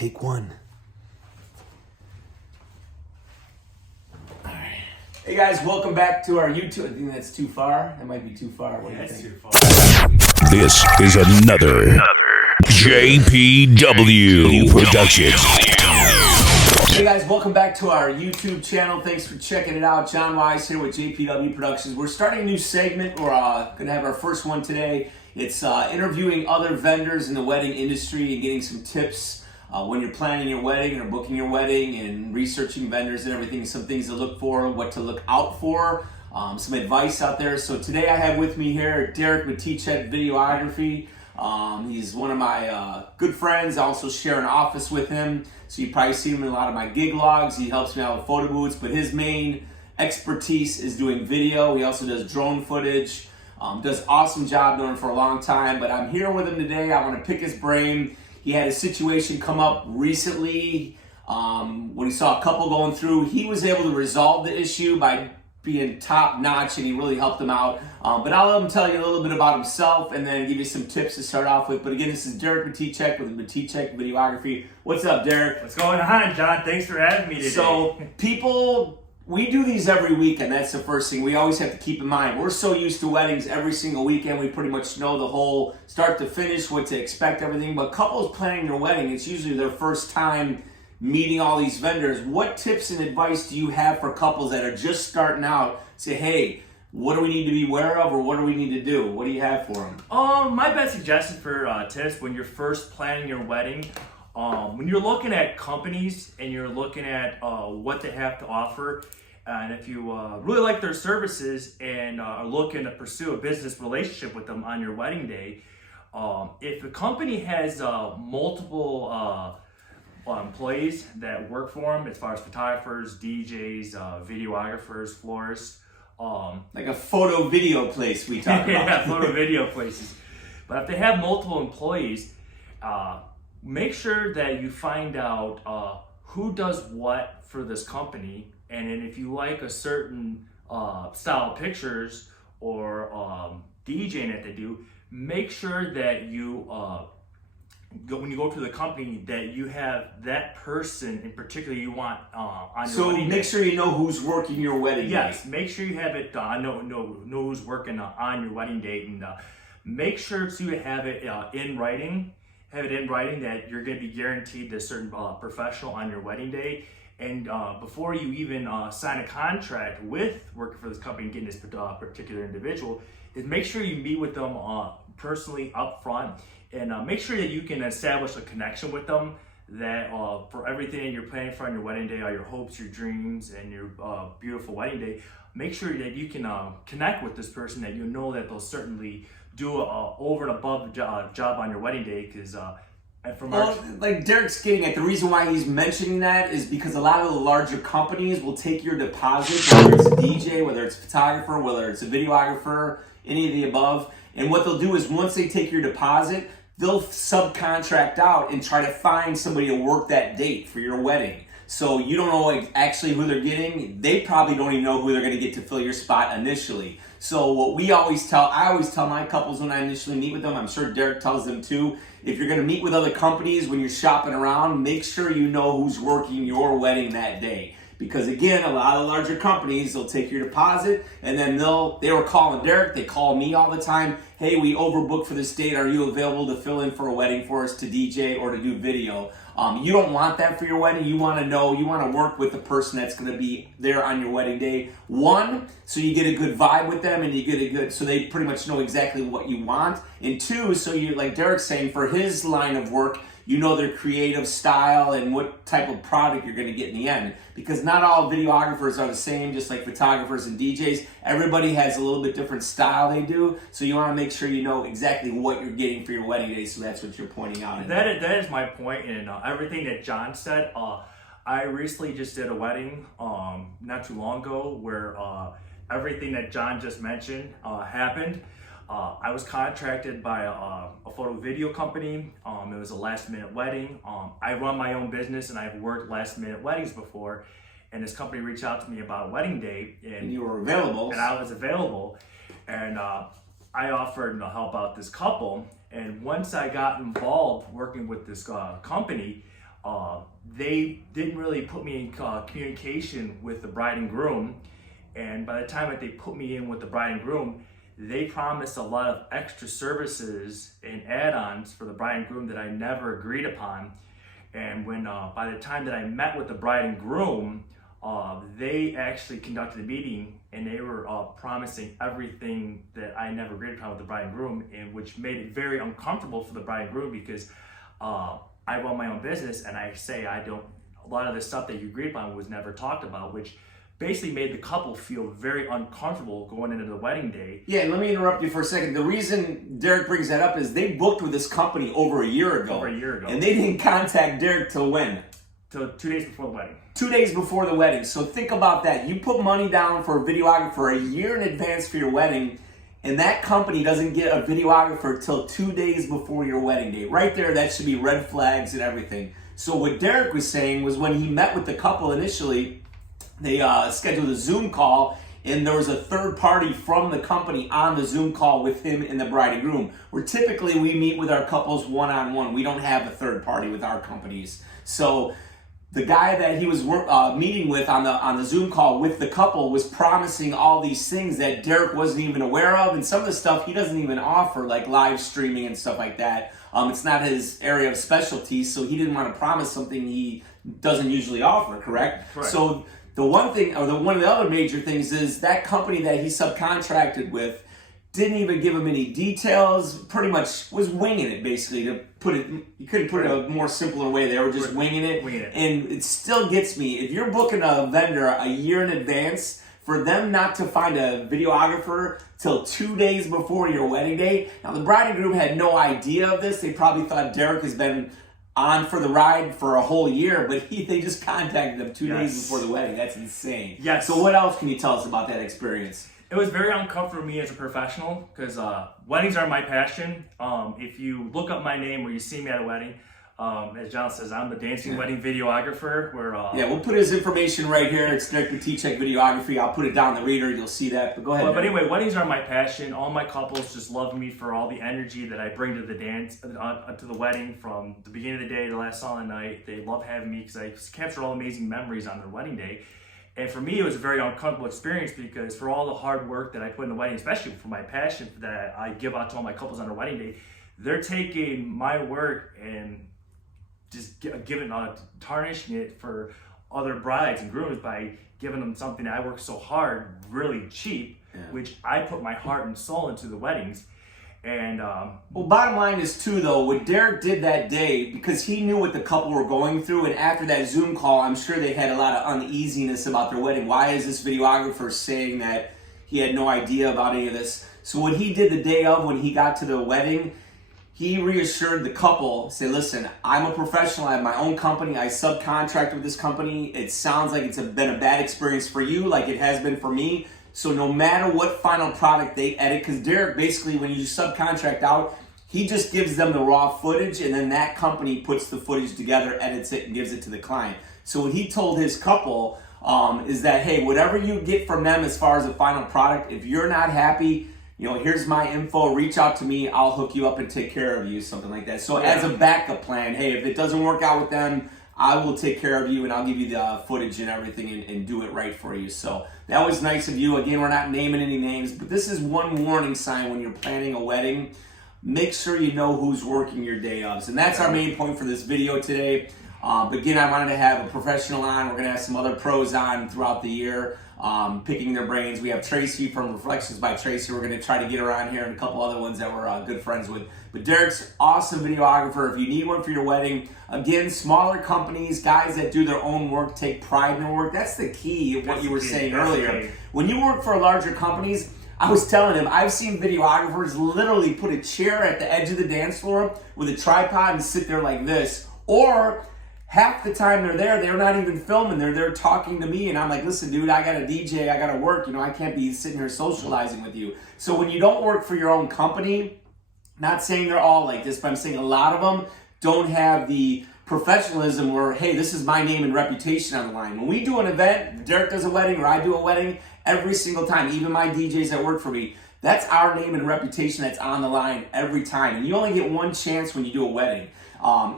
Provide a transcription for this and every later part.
Take one. All right. Hey guys, welcome back to our YouTube. I think that's too far. That might be too far. What do you think? Too far. This is another JPW production. Hey guys, welcome back to our YouTube channel. Thanks for checking it out. John Wise here with JPW Productions. We're starting a new segment. We're going to have our first one today. It's interviewing other vendors in the wedding industry and getting some tips when you're planning your wedding or booking your wedding and researching vendors and everything. Some things to look for, what to look out for, some advice out there. So today I have with me here Derek Maticek Videography. He's one of my good friends. I also share an office with him, so you probably see him in a lot of my gig logs. He helps me out with photo booths, but his main expertise is doing video. He also does drone footage, does awesome job doing it for a long time, but I'm here with him today. I want to pick his brain. He had a situation come up recently when he saw a couple going through. He was able to resolve the issue by being top notch, and he really helped them out. But I'll let him tell you a little bit about himself and then give you some tips to start off with. But again, this is Derek Maticek with Maticek Videography. What's up, Derek? What's going on, John? Thanks for having me today. So we do these every weekend. That's the first thing we always have to keep in mind. We're so used to weddings every single weekend. We pretty much know the whole start to finish, what to expect, everything. But couples planning their wedding, it's usually their first time meeting all these vendors. What tips and advice do you have for couples that are just starting out? Say, hey, what do we need to be aware of, or what do we need to do? What do you have for them? My best suggestion for tips when you're first planning your wedding, when you're looking at companies and you're looking at what they have to offer, and if you really like their services and are looking to pursue a business relationship with them on your wedding day, if a company has multiple employees that work for them, as far as photographers, DJs, videographers, florists, like a photo video place we talk about. Yeah, photo video places. But if they have multiple employees, make sure that you find out who does what for this company, and then if you like a certain style of pictures or DJing that they do, make sure that you when you go to the company that you have that person in particular you want on your wedding day. So make sure you know who's working your wedding day. Yes, make sure you have it know who's working on your wedding date, and make sure to have it in writing. Have it in writing that you're going to be guaranteed a certain professional on your wedding day. And before you even sign a contract with working for this company and getting this particular individual, is make sure you meet with them personally up front, and make sure that you can establish a connection with them, that for everything that you're planning for on your wedding day, all your hopes, your dreams, and your beautiful wedding day, make sure that you can connect with this person, that you know that they'll certainly do over and above the job on your wedding day, because like Derek's getting at, the reason why he's mentioning that is because a lot of the larger companies will take your deposit, whether it's a DJ, whether it's a photographer, whether it's a videographer, any of the above. And what they'll do is once they take your deposit, they'll subcontract out and try to find somebody to work that date for your wedding. So you don't know actually who they're getting. They probably don't even know who they're going to get to fill your spot initially. I always tell my couples when I initially meet with them, I'm sure Derek tells them too, if you're going to meet with other companies when you're shopping around, make sure you know who's working your wedding that day. Because again, a lot of larger companies, they'll take your deposit, and then they were calling Derek, they call me all the time, hey, we overbooked for this date, are you available to fill in for a wedding for us, to DJ or to do video? You don't want that for your wedding. You want to work with the person that's going to be there on your wedding day. One, so you get a good vibe with them, and so they pretty much know exactly what you want. And two, so you, like Derek's saying, for his line of work, you know their creative style and what type of product you're going to get in the end. Because not all videographers are the same, just like photographers and DJs. Everybody has a little bit different style they do. So you want to make sure you know exactly what you're getting for your wedding day. So that's what you're pointing out. That is my point, and everything that John said. I recently just did a wedding not too long ago where everything that John just mentioned happened. I was contracted by a photo video company. It was a last minute wedding. I run my own business and I've worked last minute weddings before. And this company reached out to me about a wedding date. And you were available. And I was available. And I offered to help out this couple. And once I got involved working with this company, they didn't really put me in communication with the bride and groom. And by the time that they put me in with the bride and groom, they promised a lot of extra services and add-ons for the bride and groom that I never agreed upon. And when by the time that I met with the bride and groom, they actually conducted a meeting, and they were promising everything that I never agreed upon with the bride and groom, and which made it very uncomfortable for the bride and groom, because I run my own business, and I say a lot of the stuff that you agreed upon was never talked about, which basically made the couple feel very uncomfortable going into the wedding day. Yeah, let me interrupt you for a second. The reason Derek brings that up is they booked with this company over a year ago. And they didn't contact Derek till when? Till 2 days before the wedding. 2 days before the wedding. So think about that. You put money down for a videographer a year in advance for your wedding, and that company doesn't get a videographer till 2 days before your wedding day. Right there, that should be red flags and everything. So what Derek was saying was when he met with the couple initially, they scheduled a Zoom call, and there was a third party from the company on the Zoom call with him and the bride and groom. Where typically we meet with our couples one-on-one. We don't have a third party with our companies. So the guy that he was meeting with on the Zoom call with the couple was promising all these things that Derek wasn't even aware of, and some of the stuff he doesn't even offer, like live streaming and stuff like that. It's not his area of specialty, so he didn't want to promise something he doesn't usually offer, correct? Correct. So the one thing, or one of the other major things is that company that he subcontracted with didn't even give him any details, pretty much was winging it, basically, to put it, you couldn't put it a more simpler way, they were just winging it. And it still gets me, if you're booking a vendor a year in advance, for them not to find a videographer till 2 days before your wedding day. Now the bride and groom had no idea of this, they probably thought Derek has been on for the ride for a whole year, but they just contacted him 2 days before the wedding. That's insane. Yes. So what else can you tell us about that experience? It was very uncomfortable for me as a professional, because weddings are my passion. If you look up my name or you see me at a wedding, as John says, I'm the dancing wedding videographer. We'll put his information right here. It's Derek Maticek Videography. I'll put it down the reader. You'll see that. But go ahead. But anyway, weddings are my passion. All my couples just love me for all the energy that I bring to the dance, to the wedding, from the beginning of the day to the last song of the night. They love having me because I capture all amazing memories on their wedding day. And for me, it was a very uncomfortable experience, because for all the hard work that I put in the wedding, especially for my passion that I give out to all my couples on their wedding day, they're taking my work and just tarnishing it for other brides and grooms by giving them something that I worked so hard, really cheap, which I put my heart and soul into the weddings. And well, bottom line is too, though, what Derek did that day, because he knew what the couple were going through, and after that Zoom call, I'm sure they had a lot of uneasiness about their wedding. Why is this videographer saying that he had no idea about any of this? So what he did the day of, when he got to the wedding, he reassured the couple, say, listen, I'm a professional, I have my own company, I subcontract with this company. It sounds like it's been a bad experience for you, like it has been for me. So no matter what final product they edit, because Derek, basically, when you subcontract out, he just gives them the raw footage, and then that company puts the footage together, edits it, and gives it to the client. So what he told his couple is that, hey, whatever you get from them as far as a final product, if you're not happy, here's my info, reach out to me, I'll hook you up and take care of you, something like that. So as a backup plan, hey, if it doesn't work out with them, I will take care of you, and I'll give you the footage and everything and do it right for you. So that was nice of you. Again, we're not naming any names, but this is one warning sign when you're planning a wedding. Make sure you know who's working your day ofs. And that's our main point for this video today. But again, I wanted to have a professional on. We're going to have some other pros on throughout the year, picking their brains. We have Tracy from Reflections by Tracy. We're going to try to get her on here, and a couple other ones that we're good friends with. But Derek's awesome videographer. If you need one for your wedding, again, smaller companies, guys that do their own work, take pride in their work. That's the key of what you were saying earlier. When you work for larger companies, I was telling him, I've seen videographers literally put a chair at the edge of the dance floor with a tripod and sit there like this. Or half the time they're not even filming. They're there talking to me, and I'm like, listen, dude, I got a DJ, I got to work. I can't be sitting here socializing with you. So when you don't work for your own company, not saying they're all like this, but I'm saying a lot of them don't have the professionalism where, hey, this is my name and reputation on the line. When we do an event, Derek does a wedding or I do a wedding, every single time, even my DJs that work for me, that's our name and reputation that's on the line every time. And you only get one chance when you do a wedding.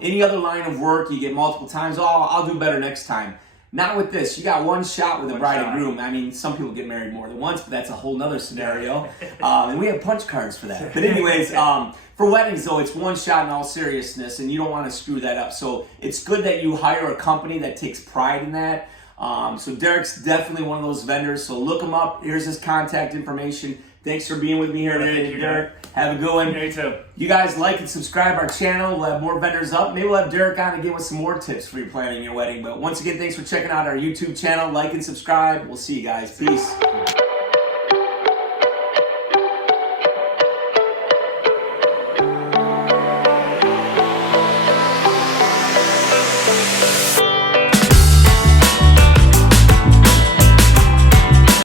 Any other line of work, you get multiple times. Oh, I'll do better next time. Not with this. You got one shot with the bride and groom. I mean, some people get married more than once, but that's a whole nother scenario. And we have punch cards for that. But anyways, for weddings, though, it's one shot in all seriousness, and you don't want to screw that up. So it's good that you hire a company that takes pride in that. So Derek's definitely one of those vendors. So look him up. Here's his contact information. Thanks for being with me here today, Thank you, Derek. Have a good one. You too. You guys like and subscribe our channel. We'll have more vendors up. Maybe we'll have Derek on again with some more tips for your planning your wedding. But once again, thanks for checking out our YouTube channel. Like and subscribe. We'll see you guys. Peace.